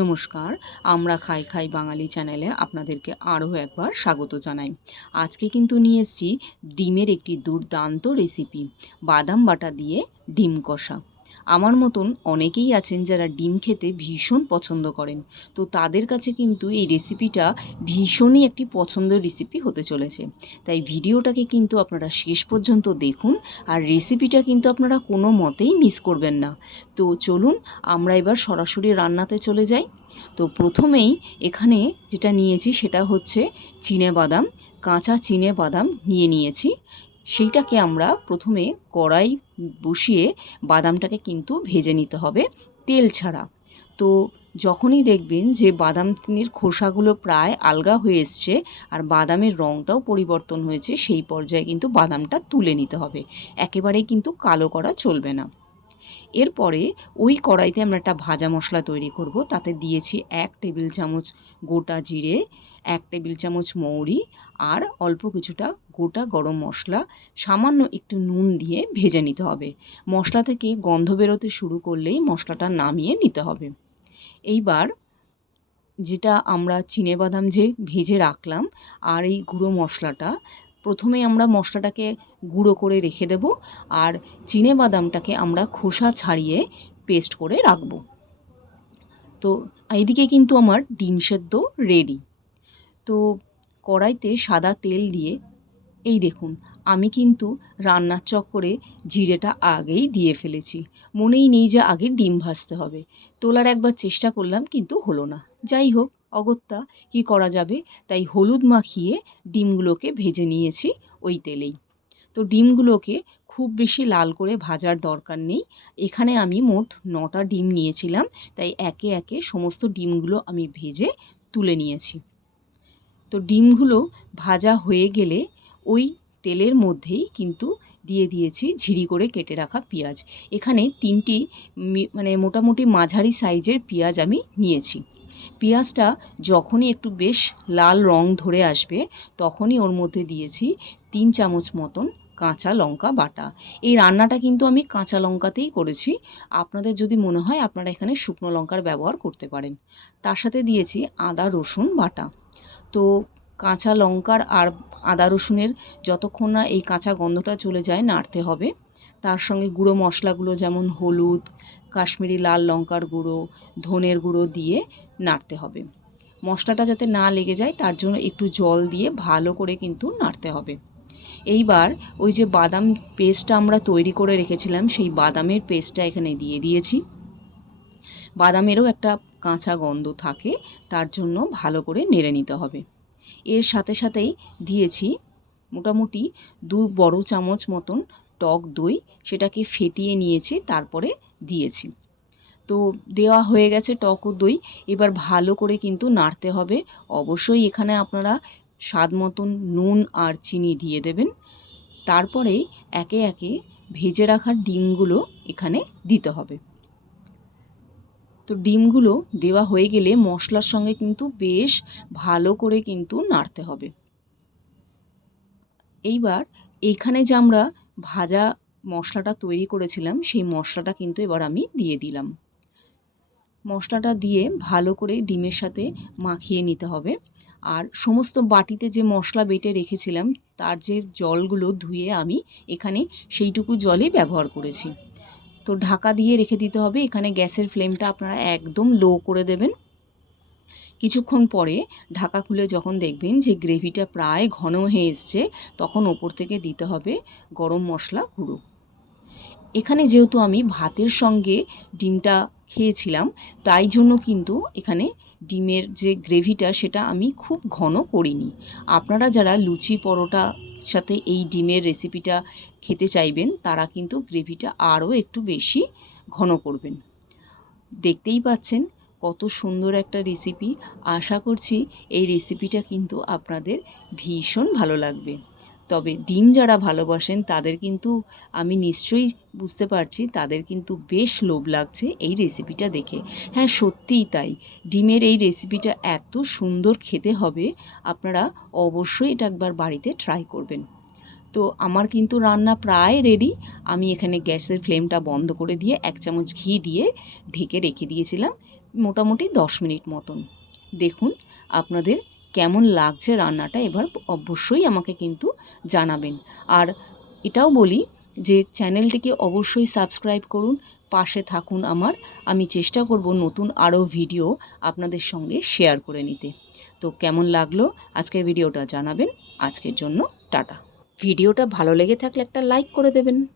নমস্কার, আমরা খাই খাই বাঙালি চ্যানেলে আপনাদেরকে আরও একবার স্বাগত জানাই। আজকে কিন্তু নিয়ে এসেছি ডিমের একটি দুর্দান্ত রেসিপি বাদাম বাটা দিয়ে ডিম কষা। আমার মতন অনেকেই আছেন যারা ডিম খেতে ভীষণ পছন্দ করেন। তো তাদের কাছে কিন্তু এই রেসিপিটা ভীষণই একটি পছন্দের রেসিপি হতে চলেছে। তাই ভিডিওটাকে কিন্তু আপনারা শেষ পর্যন্ত দেখুন আর রেসিপিটা কিন্তু আপনারা কোনো মতেই মিস করবেন না। তো চলুন, আমরা এবার সরাসরি রান্নাতে চলে যাই। তো প্রথমেই এখানে যেটা নিয়েছি সেটা হচ্ছে চিনে বাদাম, কাঁচা চিনে বাদাম নিয়ে নিয়েছি। সেইটাকে আমরা প্রথমে কড়াই বসিয়ে বাদামটাকে কিন্তু ভেজে নিতে হবে তেল ছাড়া। তো যখনই দেখবেন যে বাদাম তিনের খোসাগুলো প্রায় আলগা হয়ে এসছে আর বাদামের রঙটাও পরিবর্তন হয়েছে, সেই পর্যায়ে কিন্তু বাদামটা তুলে নিতে হবে। একেবারেই কিন্তু কালো করা চলবে না। এরপরে ওই কড়াইতে আমরা একটা ভাজা মশলা তৈরি করব। তাতে দিয়েছি এক টেবিল চামচ গোটা জিরে, এক টেবিল চামচ মৌরি আর অল্প কিছুটা গোটা গরম মশলা। সামান্য একটু নুন দিয়ে ভেজে নিতে হবে। মশলা থেকে গন্ধ বেরোতে শুরু করলেই মশলাটা নামিয়ে নিতে হবে। এইবার যেটা আমরা চিনে বাদাম যে ভেজে রাখলাম আর এই গুঁড়ো মশলাটা প্রথমে আমরা মশলাটাকে গুঁড়ো করে রেখে দেব আর চিনে বাদামটাকে আমরা খোসা ছাড়িয়ে পেস্ট করে রাখব। তো এইদিকে কিন্তু আমার ডিম সেদ্ধ রেডি তো কড়াইতে সাদা তেল দিয়ে, এই দেখুন, আমি কিন্তু রান্নার চক্করে জিরেটা আগেই দিয়ে ফেলেছি। মনেই নেই যে আগে ডিম ভাজতে হবে। তোলার একবার চেষ্টা করলাম, কিন্তু হলো না। যাই হোক অগত্যা কি করা যাবে? তাই হলুদ মাখিয়ে ডিমগুলোকে ভেজে নিয়েছি ওই তেলেই। তো ডিমগুলোকে খুব বেশি লাল করে ভাজার দরকার নেই। এখানে আমি মোট নটা ডিম নিয়েছিলাম, তাই একে একে সমস্ত ডিমগুলো আমি ভেজে তুলে নিয়েছি। তো ডিমগুলো ভাজা হয়ে গেলে ওই তেলের মধ্যেই কিন্তু দিয়ে দিয়েছি ঝিরি করে কেটে রাখা পেঁয়াজ। এখানে তিনটি মানে মোটামুটি মাঝারি সাইজের পেঁয়াজ আমি নিয়েছি। পেঁয়াজটা যখনই একটু বেশ লাল রং ধরে আসবে, তখনই ওর মধ্যে দিয়েছি তিন চামচ মতন কাঁচা লঙ্কা বাটা। এই রান্নাটা কিন্তু আমি কাঁচা লঙ্কাতেই করেছি। আপনাদের যদি মনে হয় আপনারা এখানে শুকনো লঙ্কার ব্যবহার করতে পারেন। তার সাথে দিয়েছি আদা, রসুন, বাটা। তো কাঁচা লঙ্কার আর আদা, রসুনের যতক্ষণ না এই কাঁচা গন্ধটা চলে যায়, নাড়তে হবে। তার সঙ্গে গুঁড়ো মশলাগুলো যেমন হলুদ, কাশ্মীরি লাল লঙ্কার গুঁড়ো, ধনের গুঁড়ো দিয়ে নাড়তে হবে। মশলাটা যাতে না লেগে যায়, তার জন্য একটু জল দিয়ে ভালো করে কিন্তু নাড়তে হবে। এইবার ওই যে বাদাম পেস্টটা আমরা তৈরি করে রেখেছিলাম, সেই বাদামের পেস্টটা এখানে দিয়ে দিয়েছি। বাদামেরও একটা কাঁচা গন্ধ থাকে, তার জন্য ভালো করে নেড়ে নিতে হবে। এর সাথে সাথেই দিয়েছি মোটামুটি দু বড় চামচ মতন টক দই সেটাকে ফেটিয়ে নিয়েছি, তারপরে দিয়েছি। তো দেওয়া হয়ে গেছে টক ও দই। এবার ভালো করে কিন্তু নাড়তে হবে। অবশ্যই এখানে আপনারা স্বাদ মতন নুন আর চিনি দিয়ে দেবেন। তারপরে একে একে ভেজে রাখা ডিমগুলো এখানে দিতে হবে। তো ডিমগুলো দেওয়া হয়ে গেলে মশলার সঙ্গে কিন্তু বেশ ভালো করে কিন্তু নাড়তে হবে। এইবার এইখানে যে আমরা ভাজা মশলাটা তৈরি করেছিলাম, সেই মশলাটা কিন্তু এবার আমি দিয়ে দিলাম। মশলাটা দিয়ে ভালো করে ডিমের সাথে মাখিয়ে নিতে হবে। আর সমস্ত বাটিতে যে মশলা বেটে রেখেছিলাম, তার যে জলগুলো ধুয়ে আমি এখানে সেইটুকু জলই ব্যবহার করেছি। তো ঢাকা দিয়ে রেখে দিতে হবে, এখানে গ্যাসের ফ্লেমটা আপনারা একদম লো করে দেবেন। কিছুক্ষণ পরে ঢাকা খুলে যখন দেখবেন যে গ্রেভিটা প্রায় ঘন হয়ে এসছে, তখন ওপর থেকে দিতে হবে গরম মশলা গুঁড়ো। এখানে যেহেতু আমি ভাতের সঙ্গে ডিমটা খেয়েছিলাম, তাই জন্য কিন্তু এখানে ডিমের যে গ্রেভিটা সেটা আমি খুব ঘন করিনি। আপনারা যারা লুচি পরোটা সাথে এই ডিমের রেসিপিটা খেতে চাইবেন, তারা কিন্তু গ্রেভিটা আরও একটু বেশি ঘন করবেন। দেখতেই পাচ্ছেন কত সুন্দর একটা রেসিপি আশা করছি এই রেসিপিটা কিন্তু আপনাদের ভীষণ ভালো লাগবে। তবে ডিম যারা ভালোবাসেন, তাদের কিন্তু আমি নিশ্চয়ই বুঝতে পারছি, তাদের কিন্তু বেশ লোভ লাগছে এই রেসিপিটা দেখে। হ্যাঁ সত্যিই তাই। ডিমের এই রেসিপিটা এত সুন্দর খেতে হবে, আপনারা অবশ্যই এটা একবার বাড়িতে ট্রাই করবেন। তো আমার কিন্তু রান্না প্রায় রেডি আমি এখানে গ্যাসের ফ্লেমটা বন্ধ করে দিয়ে এক চামচ ঘি দিয়ে ঢেকে রেখে দিয়েছিলাম। মোটামুটি দশ মিনিট মতন। দেখুন আপনাদের কেমন লাগছে রান্নাটা, এবার অবশ্যই আমাকে কিন্তু জানাবেন। আর এটাও বলি যে চ্যানেলটিকে অবশ্যই সাবস্ক্রাইব করুন, পাশে থাকুন আমার। আমি চেষ্টা করব নতুন আরও ভিডিও আপনাদের সঙ্গে শেয়ার করে নিতে। তো কেমন লাগল আজকের ভিডিওটা জানাবেন। আজকের জন্য টাটা। ভিডিওটা ভালো লেগে থাকলে একটা লাইক করে দেবেন।